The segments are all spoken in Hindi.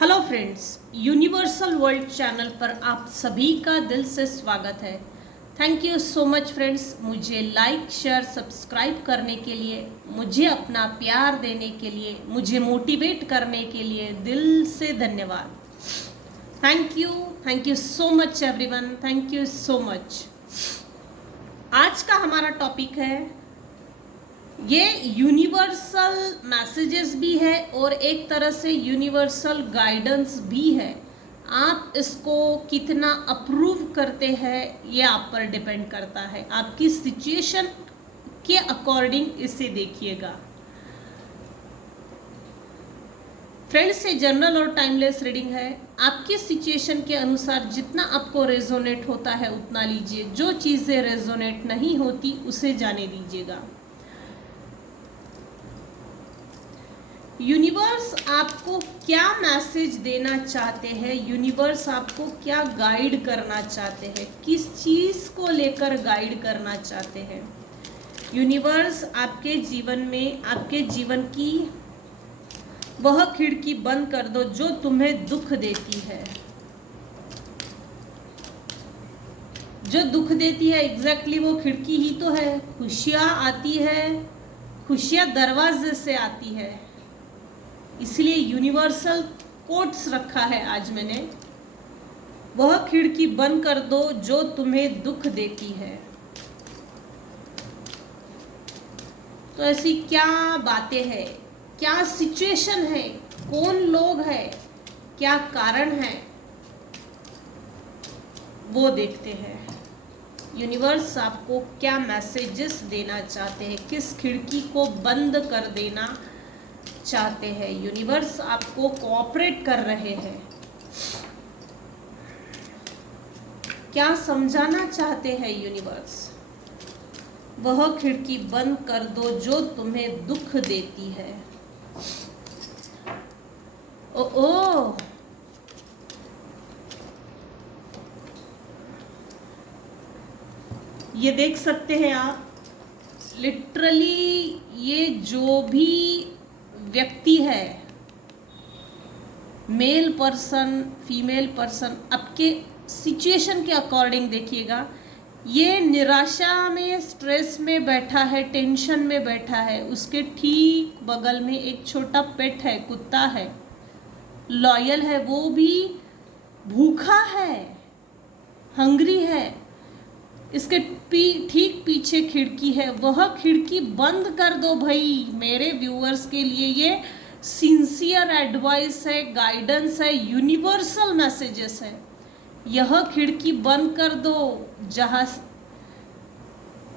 Hello friends, universal world channel पर आप सभी का दिल से स्वागत है। Thank you so much friends, मुझे लाइक शेयर सब्सक्राइब करने के लिए, मुझे अपना प्यार देने के लिए, मुझे मोटिवेट करने के लिए दिल से धन्यवाद। Thank you so much everyone, thank you so much. आज का हमारा टॉपिक है, ये यूनिवर्सल मैसेजेस भी है और एक तरह से यूनिवर्सल गाइडेंस भी है। आप इसको कितना अप्रूव करते हैं ये आप पर डिपेंड करता है। आपकी सिचुएशन के अकॉर्डिंग इसे देखिएगा। फ्रेंड्स, ये जनरल और टाइमलेस रीडिंग है। आपकी सिचुएशन के अनुसार जितना आपको रेजोनेट होता है उतना लीजिए। जो चीज़ें रेजोनेट नहीं होती उसे जाने दीजिएगा। यूनिवर्स आपको क्या मैसेज देना चाहते हैं, यूनिवर्स आपको क्या गाइड करना चाहते हैं, किस चीज़ को लेकर गाइड करना चाहते हैं। यूनिवर्स आपके जीवन में, आपके जीवन की वह खिड़की बंद कर दो जो तुम्हें दुख देती है। जो दुख देती है एग्जैक्टली वो खिड़की ही तो है। खुशियाँ आती है, खुशियाँ दरवाजे से आती है। इसलिए यूनिवर्सल कोट्स रखा है आज मैंने। वह खिड़की बंद कर दो जो तुम्हें दुख देती है। तो ऐसी क्या बातें हैं, क्या सिचुएशन है, कौन लोग हैं, क्या कारण है, वो देखते हैं। यूनिवर्स आपको क्या मैसेजेस देना चाहते हैं, किस खिड़की को बंद कर देना चाहते हैं। यूनिवर्स आपको कोऑपरेट कर रहे हैं। क्या समझाना चाहते हैं यूनिवर्स। वह खिड़की बंद कर दो जो तुम्हें दुख देती है। ओ ये देख सकते हैं आप, लिटरली ये जो भी व्यक्ति है, मेल पर्सन फीमेल पर्सन, आपके सिचुएशन के अकॉर्डिंग देखिएगा। ये निराशा में, स्ट्रेस में बैठा है, टेंशन में बैठा है। उसके ठीक बगल में एक छोटा पेट है, कुत्ता है, लॉयल है, वो भी भूखा है, हंग्री है। इसके ठीक पीछे खिड़की है। वह खिड़की बंद कर दो भाई। मेरे व्यूअर्स के लिए ये सिंसियर एडवाइस है, गाइडेंस है, यूनिवर्सल मैसेजेस है। यह खिड़की बंद कर दो जहाँ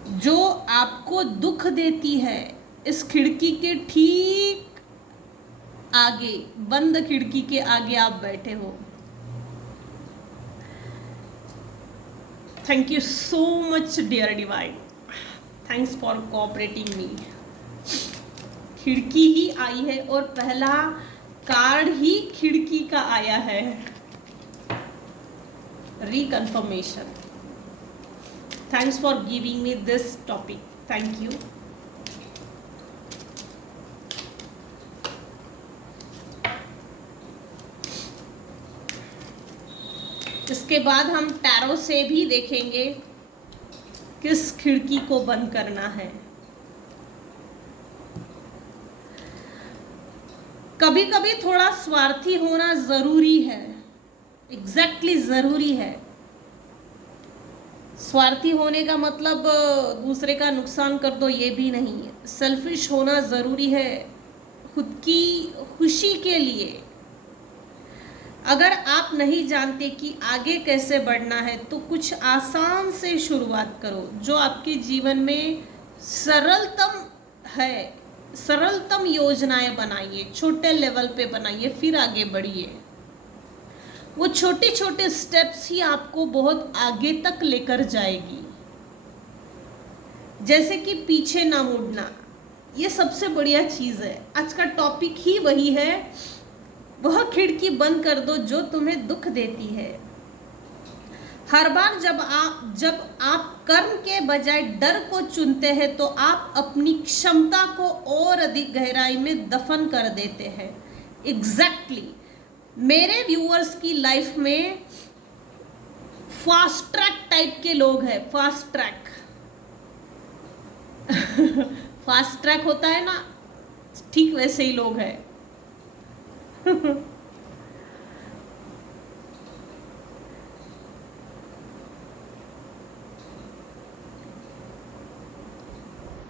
जो आपको दुख देती है। इस खिड़की के ठीक आगे, बंद खिड़की के आगे आप बैठे हो। Thank you so much dear Divine, thanks for cooperating me. खिड़की ही आई है और पहला कार्ड ही खिड़की का आया है। Reconfirmation. Thanks for giving me this topic, thank you. इसके बाद हम टैरो से भी देखेंगे किस खिड़की को बंद करना है। कभी कभी थोड़ा स्वार्थी होना जरूरी है, एग्जैक्टली जरूरी है। स्वार्थी होने का मतलब दूसरे का नुकसान कर दो, ये भी नहीं है। सेल्फिश होना जरूरी है खुद की खुशी के लिए। अगर आप नहीं जानते कि आगे कैसे बढ़ना है तो कुछ आसान से शुरुआत करो जो आपके जीवन में सरलतम है। सरलतम योजनाएं बनाइए, छोटे लेवल पे बनाइए, फिर आगे बढ़िए। वो छोटे छोटे स्टेप्स ही आपको बहुत आगे तक लेकर जाएगी। जैसे कि पीछे ना मुड़ना, ये सबसे बढ़िया चीज़ है। आज का टॉपिक ही वही है। वह खिड़की बंद कर दो जो तुम्हें दुख देती है। हर बार जब आप कर्म के बजाय डर को चुनते हैं तो आप अपनी क्षमता को और अधिक गहराई में दफन कर देते हैं। एग्जैक्टली मेरे व्यूअर्स की लाइफ में फास्ट ट्रैक टाइप के लोग हैं, फास्ट ट्रैक। फास्ट ट्रैक होता है ना, ठीक वैसे ही लोग हैं।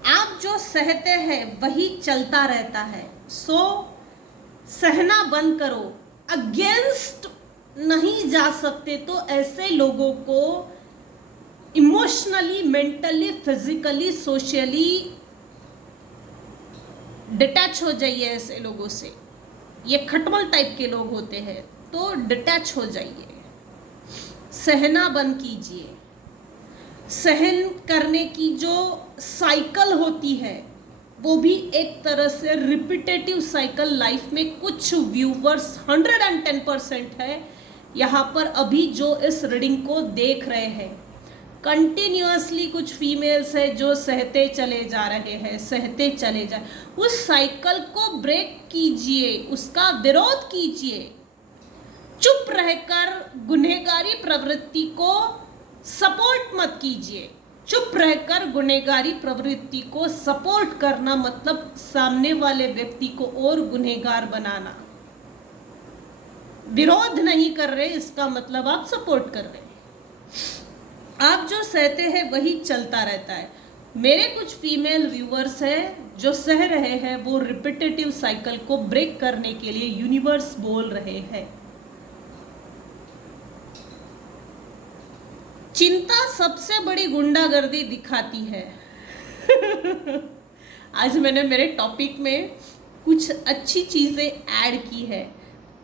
आप जो सहते हैं वही चलता रहता है, सो सहना बंद करो। अगेंस्ट नहीं जा सकते तो ऐसे लोगों को emotionally, mentally, physically, socially detach हो जाइए ऐसे लोगों से। ये खटमल टाइप के लोग होते हैं, तो डिटैच हो जाइए, सहना बंद कीजिए। सहन करने की जो साइकिल होती है वो भी एक तरह से रिपीटेटिव साइकिल लाइफ में कुछ व्यूवर्स 110% है यहाँ पर अभी जो इस रीडिंग को देख रहे हैं। कंटिन्यूअसली कुछ फीमेल्स है जो सहते चले जा रहे हैं, सहते चले जा, उस साइकिल को ब्रेक कीजिए, उसका विरोध कीजिए। चुप रहकर गुनहगारी प्रवृत्ति को सपोर्ट मत कीजिए। चुप रहकर गुनहगारी प्रवृत्ति को सपोर्ट करना मतलब सामने वाले व्यक्ति को और गुनहगार बनाना। विरोध नहीं कर रहे इसका मतलब आप सपोर्ट कर रहे। आप जो सहते हैं वही चलता रहता है। मेरे कुछ फीमेल व्यूअर्स हैं जो सह रहे हैं, वो रिपीटेटिव साइकिल को ब्रेक करने के लिए यूनिवर्स बोल रहे हैं। चिंता सबसे बड़ी गुंडागर्दी दिखाती है। आज मैंने मेरे टॉपिक में कुछ अच्छी चीज़ें ऐड की है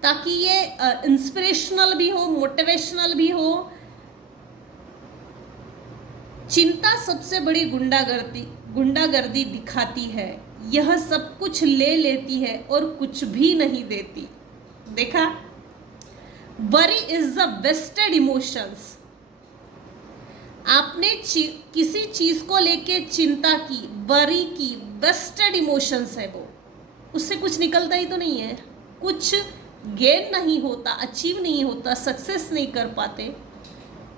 ताकि ये इंस्पिरेशनल भी हो, मोटिवेशनल भी हो। चिंता सबसे बड़ी गुंडागर्दी दिखाती है। यह सब कुछ ले लेती है और कुछ भी नहीं देती। देखा, worry is the wasted emotions. आपने किसी चीज को लेके चिंता की, वरी की, वेस्टेड इमोशंस है वो, उससे कुछ निकलता ही तो नहीं है, कुछ गेन नहीं होता, अचीव नहीं होता, सक्सेस नहीं कर पाते।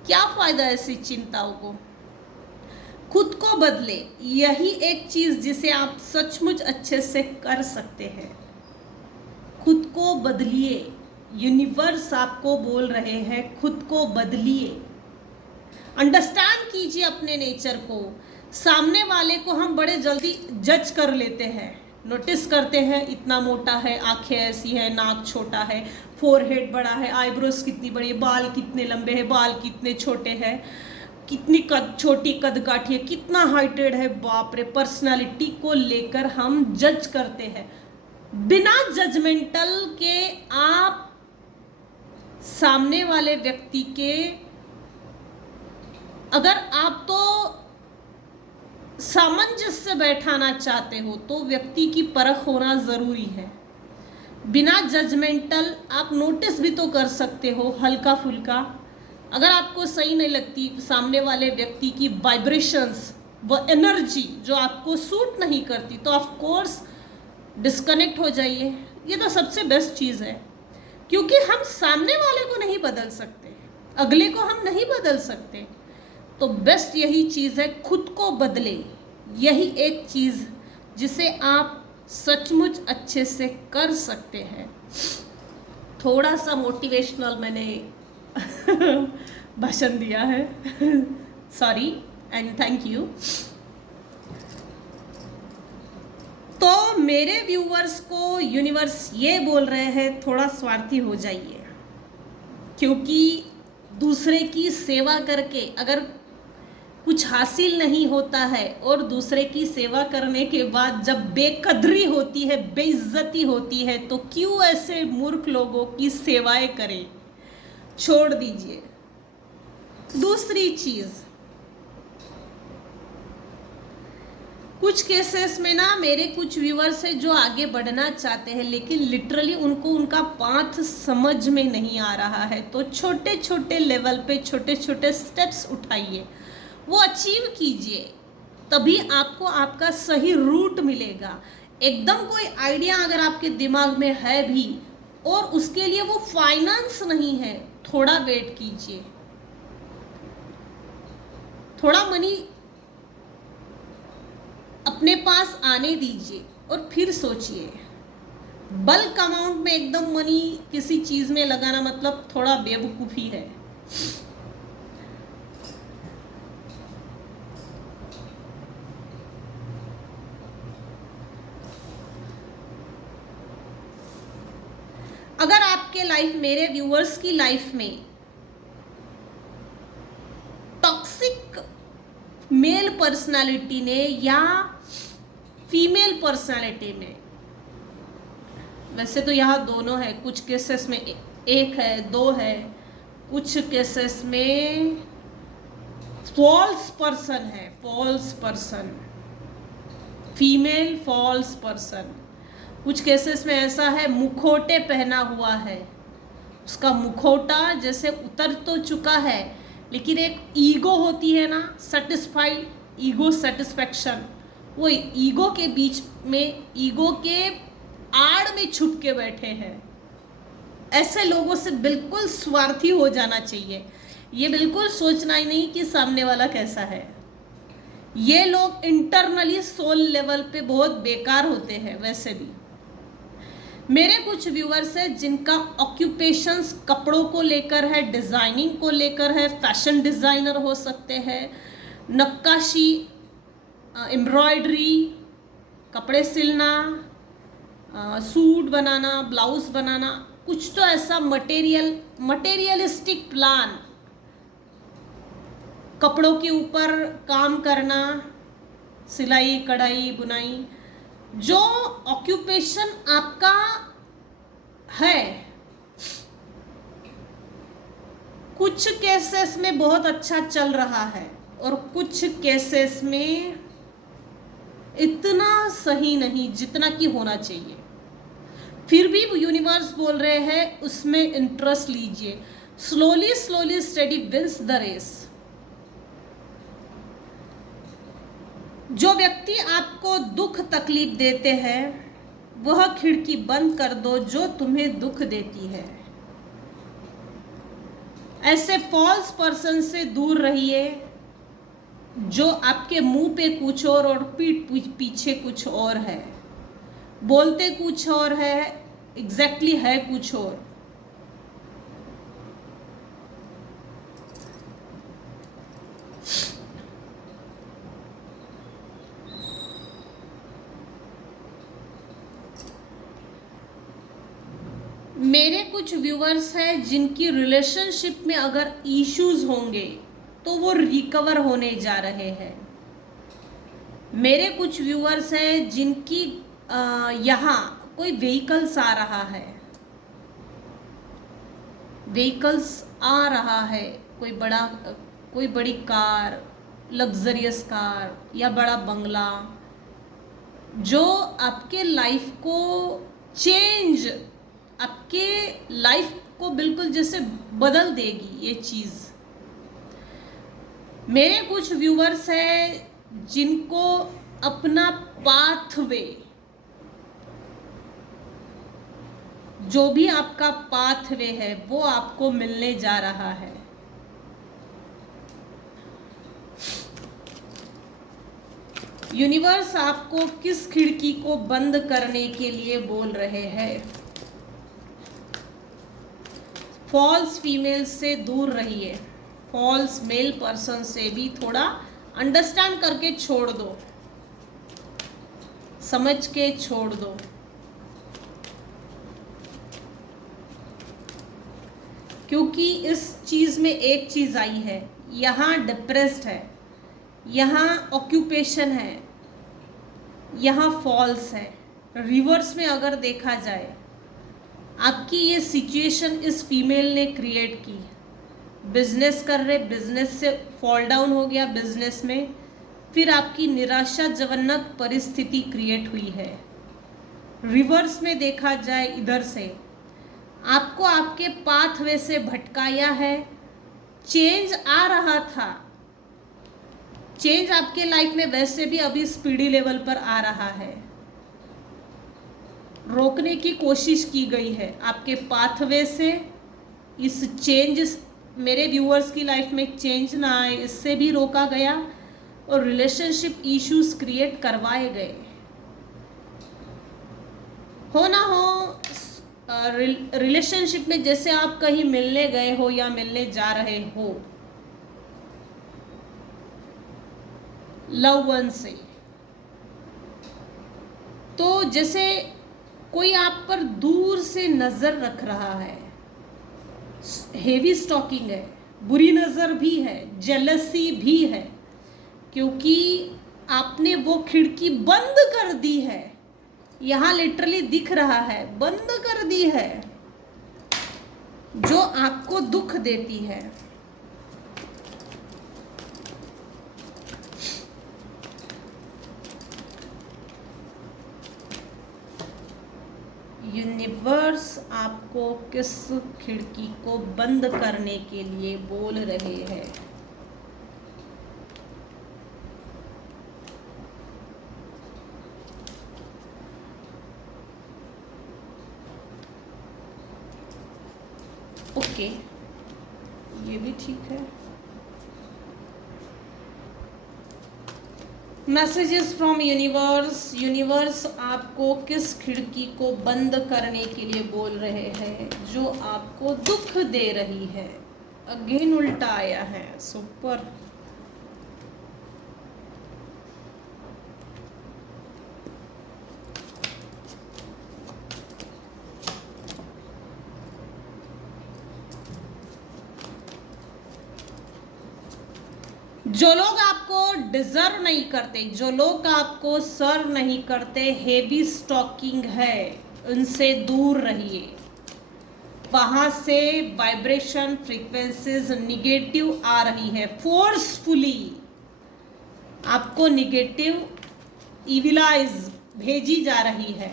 क्या फायदा ऐसी चिंताओं को? खुद को बदले, यही एक चीज जिसे आप सचमुच अच्छे से कर सकते हैं। खुद को बदलिए, यूनिवर्स आपको बोल रहे हैं खुद को बदलिए। अंडरस्टैंड कीजिए अपने नेचर को। सामने वाले को हम बड़े जल्दी जज कर लेते हैं, नोटिस करते हैं, इतना मोटा है, आंखें ऐसी है, नाक छोटा है, फोरहेड बड़ा है, आईब्रोज कितनी बड़ी, बाल कितने लंबे हैं, बाल कितने छोटे हैं, कितनी छोटी कदकाठी है, कितना हाइटेड है, बाप रे। पर्सनालिटी को लेकर हम जज करते हैं बिना जजमेंटल के। आप सामने वाले व्यक्ति के, अगर आप तो सामंजस्य बैठाना चाहते हो तो व्यक्ति की परख होना ज़रूरी है। बिना जजमेंटल आप नोटिस भी तो कर सकते हो हल्का फुल्का। अगर आपको सही नहीं लगती सामने वाले व्यक्ति की वाइब्रेशंस, वो एनर्जी जो आपको सूट नहीं करती, तो ऑफ कोर्स डिस्कनेक्ट हो जाइए। ये तो सबसे बेस्ट चीज़ है, क्योंकि हम सामने वाले को नहीं बदल सकते, अगले को हम नहीं बदल सकते। तो बेस्ट यही चीज़ है, खुद को बदले। यही एक चीज़ जिसे आप सचमुच अच्छे से कर सकते हैं। थोड़ा सा मोटिवेशनल मैंने भाषण दिया है, सॉरी एंड थैंक यू। तो मेरे व्यूवर्स को यूनिवर्स ये बोल रहे हैं, थोड़ा स्वार्थी हो जाइए, क्योंकि दूसरे की सेवा करके अगर कुछ हासिल नहीं होता है और दूसरे की सेवा करने के बाद जब बेकदरी होती है, बेइज्जती होती है, तो क्यों ऐसे मूर्ख लोगों की सेवाएं करें? छोड़ दीजिए। दूसरी चीज़, कुछ केसेस में ना मेरे कुछ व्यूअर्स हैं जो आगे बढ़ना चाहते हैं, लेकिन लिटरली उनको उनका पाथ समझ में नहीं आ रहा है। तो छोटे छोटे लेवल पे छोटे छोटे स्टेप्स उठाइए, वो अचीव कीजिए, तभी आपको आपका सही रूट मिलेगा। एकदम कोई आइडिया अगर आपके दिमाग में है भी और उसके लिए वो फाइनेंस नहीं है, थोड़ा वेट कीजिए, थोड़ा मनी अपने पास आने दीजिए और फिर सोचिए। बल्क अमाउंट में एकदम मनी किसी चीज में लगाना मतलब थोड़ा बेवकूफी है। अगर आपके लाइफ, मेरे व्यूअर्स की लाइफ में टॉक्सिक मेल पर्सनालिटी ने या फीमेल पर्सनालिटी ने, वैसे तो यहाँ दोनों है, कुछ केसेस में एक है, दो है, कुछ केसेस में फॉल्स पर्सन है, false person, female false person. कुछ केसेस में ऐसा है मुखौटे पहना हुआ है, उसका मुखौटा जैसे उतर तो चुका है, लेकिन एक ईगो होती है ना, सेटिस्फाइड ईगो, सेटिस्फैक्शन, वो ईगो के बीच में, ईगो के आड़ में छुप के बैठे हैं। ऐसे लोगों से बिल्कुल स्वार्थी हो जाना चाहिए। ये बिल्कुल सोचना ही नहीं कि सामने वाला कैसा है। ये लोग इंटरनली सोल लेवल पे बहुत बेकार होते हैं। वैसे भी मेरे कुछ व्यूअर्स हैं जिनका ऑक्यूपेशंस कपड़ों को लेकर है, डिजाइनिंग को लेकर है, फैशन डिजाइनर हो सकते हैं, नक्काशी, एम्ब्रॉयडरी, कपड़े सिलना, सूट बनाना, ब्लाउज बनाना, कुछ तो ऐसा मटेरियलिस्टिक प्लान, कपड़ों के ऊपर काम करना, सिलाई कढ़ाई बुनाई, जो ऑक्यूपेशन आपका है, कुछ केसेस में बहुत अच्छा चल रहा है और कुछ केसेस में इतना सही नहीं जितना कि होना चाहिए। फिर भी यूनिवर्स बोल रहे हैं उसमें इंटरेस्ट लीजिए। Slowly slowly study wins the race. जो व्यक्ति आपको दुख तकलीफ देते हैं वह खिड़की बंद कर दो जो तुम्हें दुख देती है। ऐसे फॉल्स पर्सन से दूर रहिए जो आपके मुंह पे कुछ और पीठ पीछे कुछ और है, बोलते कुछ और है, एग्जैक्टली है कुछ और। मेरे कुछ व्यूअर्स हैं जिनकी रिलेशनशिप में अगर इश्यूज होंगे तो वो रिकवर होने जा रहे हैं। मेरे कुछ व्यूअर्स हैं जिनकी यहाँ कोई व्हीकल्स आ रहा है, व्हीकल्स आ रहा है, कोई बड़ी कार, लग्जरियस कार या बड़ा बंगला, जो आपके लाइफ को चेंज, आपके लाइफ को बिल्कुल जैसे बदल देगी ये चीज़। मेरे कुछ व्यूवर्स हैं जिनको अपना पाथवे, जो भी आपका पाथवे है वो आपको मिलने जा रहा है। यूनिवर्स आपको किस खिड़की को बंद करने के लिए बोल रहे हैं? फॉल्स फीमेल से दूर रहिए, फॉल्स मेल पर्सन से भी थोड़ा अंडरस्टैंड करके छोड़ दो, समझ के छोड़ दो। क्योंकि इस चीज में एक चीज आई है, यहाँ डिप्रेस्ड है, यहाँ ऑक्यूपेशन है, यहाँ फॉल्स है। रिवर्स में अगर देखा जाए, आपकी ये सिचुएशन इस फीमेल ने क्रिएट की। बिजनेस कर रहे, बिजनेस से फॉल डाउन हो गया बिजनेस में, फिर आपकी निराशाजनक परिस्थिति क्रिएट हुई है। रिवर्स में देखा जाए, इधर से आपको आपके पाथवे से भटकाया है। चेंज आ रहा था, चेंज आपके लाइफ में वैसे भी अभी स्पीडी लेवल पर आ रहा है। रोकने की कोशिश की गई है आपके पाथवे से। इस चेंज, मेरे व्यूअर्स की लाइफ में एक चेंज ना आए, इससे भी रोका गया और रिलेशनशिप इश्यूज क्रिएट करवाए गए। हो ना हो रिलेशनशिप में, जैसे आप कहीं मिलने गए हो या मिलने जा रहे हो लव वन से, तो जैसे कोई आप पर दूर से नजर रख रहा है, हेवी स्टॉकिंग है, बुरी नजर भी है, जेलसी भी है, क्योंकि आपने वो खिड़की बंद कर दी है। यहां लिटरली दिख रहा है, बंद कर दी है, जो आपको दुख देती है। यूनिवर्स आपको किस खिड़की को बंद करने के लिए बोल रहे हैं? ओके, ये भी ठीक है। मैसेजेस फ्रॉम यूनिवर्स, यूनिवर्स आपको किस खिड़की को बंद करने के लिए बोल रहे हैं जो आपको दुख दे रही है? अगेन उल्टा आया है, सुपर। जो लोग आपको डिजर्व नहीं करते, जो लोग आपको सर्व नहीं करते, हेवी स्टॉकिंग है, उनसे दूर रहिए। वहां से वाइब्रेशन फ्रीक्वेंसीज निगेटिव आ रही है, फोर्सफुली आपको निगेटिव इविलाइज भेजी जा रही है।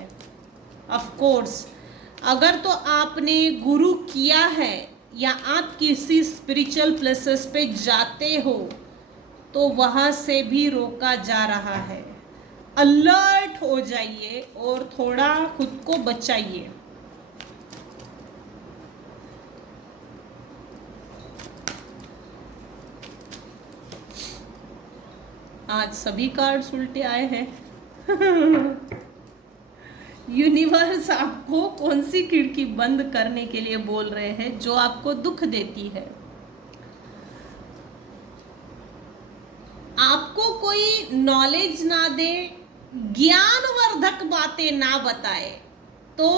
ऑफ कोर्स, अगर तो आपने गुरु किया है या आप किसी स्पिरिचुअल प्लेसेस पे जाते हो तो वहां से भी रोका जा रहा है। अलर्ट हो जाइए और थोड़ा खुद को बचाइए। आज सभी कार्ड्स उल्टे आए हैं। यूनिवर्स आपको कौन सी खिड़की बंद करने के लिए बोल रहे हैं जो आपको दुख देती है? आपको कोई नॉलेज ना दे, ज्ञानवर्धक बातें ना बताए, तो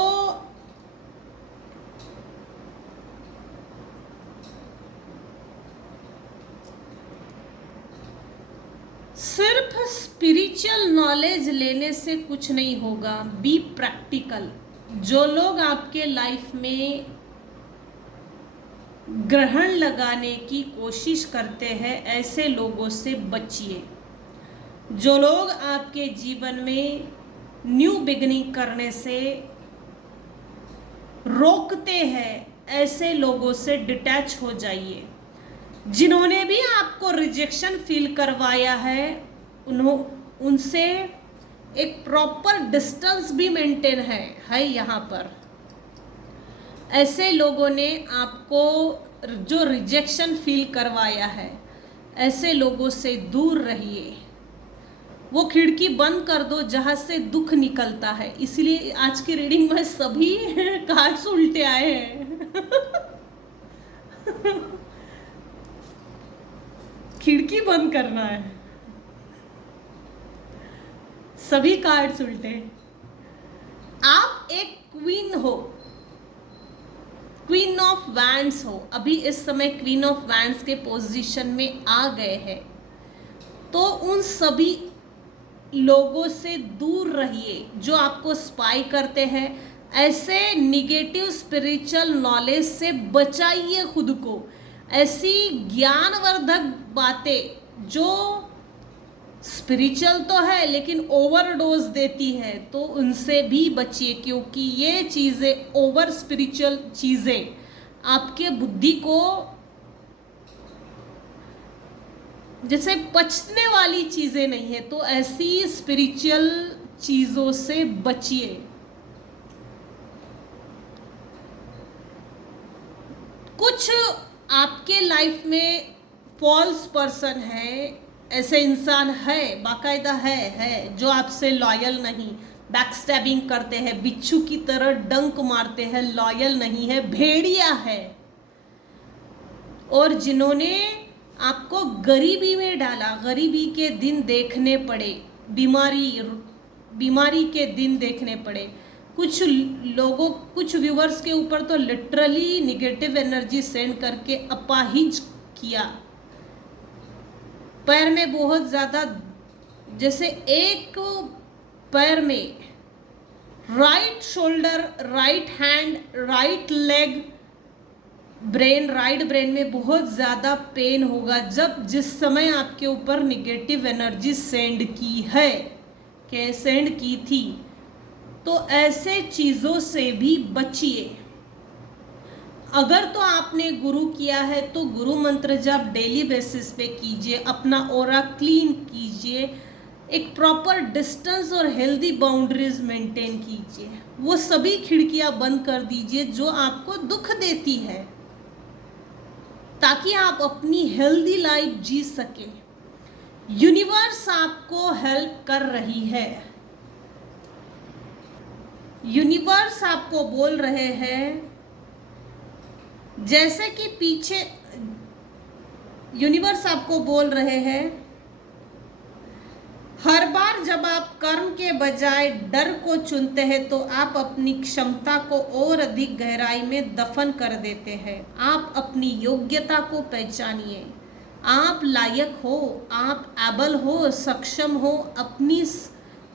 सिर्फ स्पिरिचुअल नॉलेज लेने से कुछ नहीं होगा। Be practical. जो लोग आपके लाइफ में ग्रहण लगाने की कोशिश करते हैं, ऐसे लोगों से बचिए। जो लोग आपके जीवन में न्यू बिगिनिंग करने से रोकते हैं, ऐसे लोगों से डिटैच हो जाइए। जिन्होंने भी आपको रिजेक्शन फील करवाया है, उनसे एक प्रॉपर डिस्टेंस भी मेंटेन है यहाँ पर। ऐसे लोगों ने आपको जो रिजेक्शन फील करवाया है, ऐसे लोगों से दूर रहिए। वो खिड़की बंद कर दो जहां से दुख निकलता है। इसलिए आज की रीडिंग में सभी कार्ड्स उल्टे आए हैं। खिड़की बंद करना है, सभी कार्ड्स उल्टे। आप एक क्वीन हो, क्वीन ऑफ वैंड्स हो, अभी इस समय क्वीन ऑफ वैंड्स के पोजीशन में आ गए हैं। तो उन सभी लोगों से दूर रहिए जो आपको स्पाई करते हैं। ऐसे निगेटिव स्पिरिचुअल नॉलेज से बचाइए खुद को। ऐसी ज्ञानवर्धक बातें जो स्पिरिचुअल तो है लेकिन ओवरडोज देती है, तो उनसे भी बचिए, क्योंकि ये चीज़ें, ओवर स्पिरिचुअल चीज़ें आपके बुद्धि को जैसे पचने वाली चीज़ें नहीं है। तो ऐसी स्पिरिचुअल चीज़ों से बचिए। कुछ आपके लाइफ में फॉल्स पर्सन है, ऐसे इंसान है, बाकायदा है जो आपसे लॉयल नहीं, बैकस्टैबिंग करते हैं, बिच्छू की तरह डंक मारते हैं, लॉयल नहीं है, भेड़िया है, और जिन्होंने आपको गरीबी में डाला, गरीबी के दिन देखने पड़े, बीमारी के दिन देखने पड़े। कुछ लोगों, कुछ व्यूवर्स के ऊपर तो लिटरली निगेटिव एनर्जी सेंड करके अपाहिज किया, पैर में बहुत ज़्यादा, जैसे एक पैर में right shoulder, right hand, right leg, brain, right brain में बहुत ज़्यादा पेन होगा जब जिस समय आपके ऊपर निगेटिव एनर्जी सेंड की है, कि सेंड की थी। तो ऐसे चीज़ों से भी बचिए। अगर तो आपने गुरु किया है तो गुरु मंत्र जब डेली बेसिस पे कीजिए, अपना ऑरा क्लीन कीजिए, एक प्रॉपर डिस्टेंस और हेल्दी बाउंड्रीज मेंटेन कीजिए, वो सभी खिड़कियां बंद कर दीजिए जो आपको दुख देती है, ताकि आप अपनी हेल्दी लाइफ जी सके। यूनिवर्स आपको हेल्प कर रही है, यूनिवर्स आपको बोल रहे हैं, जैसे कि पीछे यूनिवर्स आपको बोल रहे हैं, हर बार जब आप कर्म के बजाय डर को चुनते हैं तो आप अपनी क्षमता को और अधिक गहराई में दफन कर देते हैं। आप अपनी योग्यता को पहचानिए, आप लायक हो, आप एबल हो, सक्षम हो, अपनी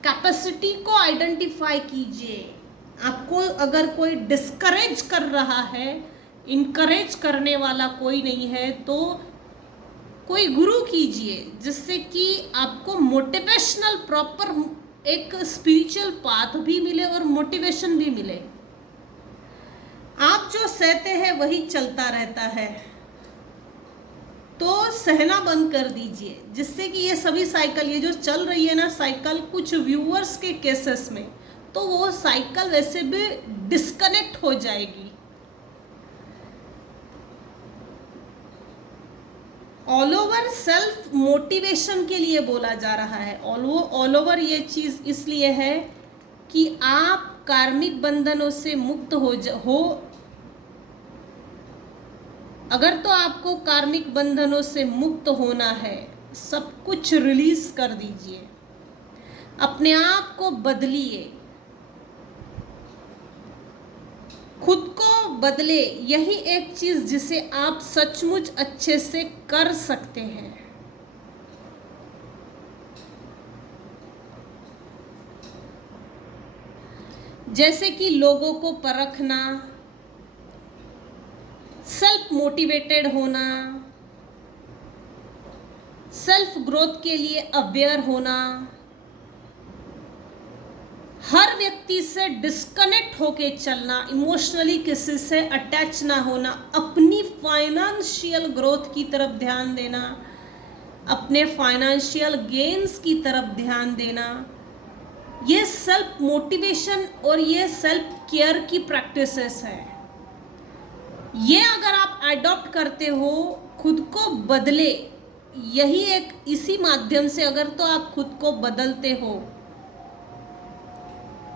कैपेसिटी को आइडेंटिफाई कीजिए। आपको अगर कोई डिस्करेज कर रहा है, इनकरेज करने वाला कोई नहीं है, तो कोई गुरु कीजिए जिससे कि आपको मोटिवेशनल प्रॉपर एक स्पिरिचुअल पाथ भी मिले और मोटिवेशन भी मिले। आप जो सहते हैं वही चलता रहता है, तो सहना बंद कर दीजिए, जिससे कि ये सभी साइकिल, ये जो चल रही है ना साइकिल, कुछ व्यूअर्स के केसेस में तो वो साइकिल वैसे भी डिस्कनेक्ट हो जाएगी। ऑल ओवर सेल्फ मोटिवेशन के लिए बोला जा रहा है। ऑल ओवर ये चीज़ इसलिए है कि आप कार्मिक बंधनों से मुक्त हो। अगर तो आपको कार्मिक बंधनों से मुक्त होना है, सब कुछ रिलीज कर दीजिए, अपने आप को बदलिए, खुद को बदले। यही एक चीज जिसे आप सचमुच अच्छे से कर सकते हैं। जैसे कि लोगों को परखना, सेल्फ मोटिवेटेड होना, सेल्फ ग्रोथ के लिए अवेयर होना, हर व्यक्ति से डिस्कनेक्ट होके चलना, इमोशनली किसी से अटैच ना होना, अपनी फाइनेंशियल ग्रोथ की तरफ ध्यान देना, अपने फाइनेंशियल गेन्स की तरफ ध्यान देना, ये सेल्फ मोटिवेशन और ये सेल्फ केयर की प्रैक्टिसेस है। ये अगर आप अडॉप्ट करते हो, खुद को बदले, यही एक, इसी माध्यम से अगर तो आप खुद को बदलते हो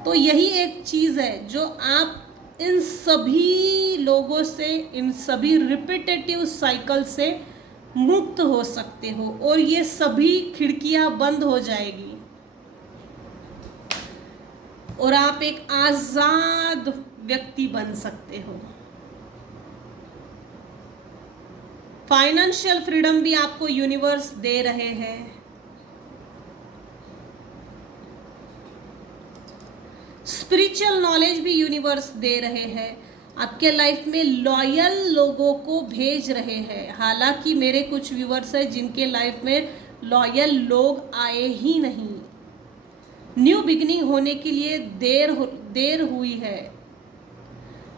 तो यही एक चीज़ है जो आप इन सभी लोगों से, इन सभी रिपीटेटिव साइकिल से मुक्त हो सकते हो और ये सभी खिड़कियां बंद हो जाएगी और आप एक आजाद व्यक्ति बन सकते हो। फाइनेंशियल फ्रीडम भी आपको यूनिवर्स दे रहे हैं। स्पिरिचुअल नॉलेज भी यूनिवर्स दे रहे हैं। आपके लाइफ में लॉयल लोगों को भेज रहे हैं। हालांकि मेरे कुछ व्यूवर्स हैं जिनके लाइफ में लॉयल लोग आए ही नहीं। न्यू बिगिनिंग होने के लिए देर हुई है,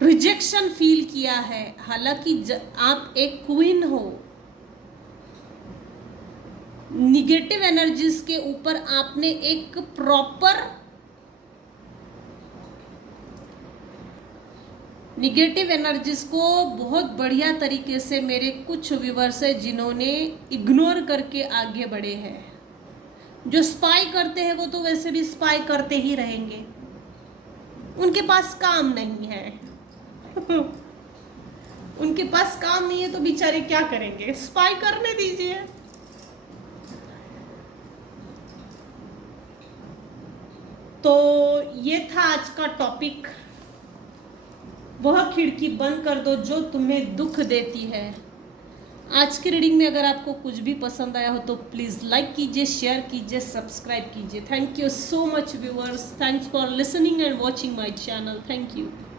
रिजेक्शन फील किया है। हालांकि आप एक क्वीन हो, निगेटिव एनर्जीज के ऊपर आपने एक प्रॉपर निगेटिव एनर्जीज को बहुत बढ़िया तरीके से मेरे कुछ व्यूवर्स है जिन्होंने इग्नोर करके आगे बढ़े हैं। जो स्पाई करते हैं वो तो वैसे भी स्पाई करते ही रहेंगे, उनके पास काम नहीं है उनके पास काम नहीं है तो बेचारे क्या करेंगे, स्पाई करने दीजिए। तो ये था आज का टॉपिक, वह खिड़की बंद कर दो जो तुम्हें दुख देती है। आज की रीडिंग में अगर आपको कुछ भी पसंद आया हो तो प्लीज़ लाइक कीजिए, शेयर कीजिए, सब्सक्राइब कीजिए। Thank you so much viewers, thanks for listening and watching my channel. Thank you.